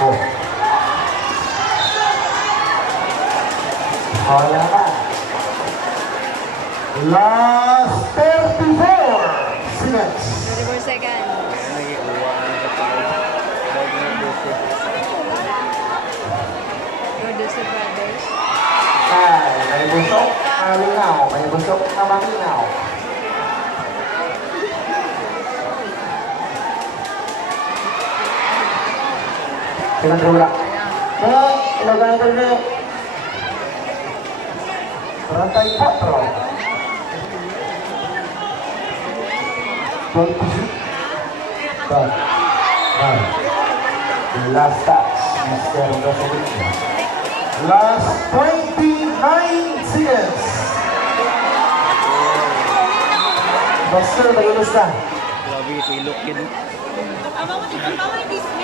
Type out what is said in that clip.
Oh. Kaya na. Last 34 seconds. 34 seconds. Producer Brothers. Ay, may busok na lingaw. May busok na malingaw. Sinadula. Kaya, ilagan ko na. 34. 28. But, last touch, Mr. Gasolina. Last 29 seconds. Basta, tagilis na. Grabe, ilok yun.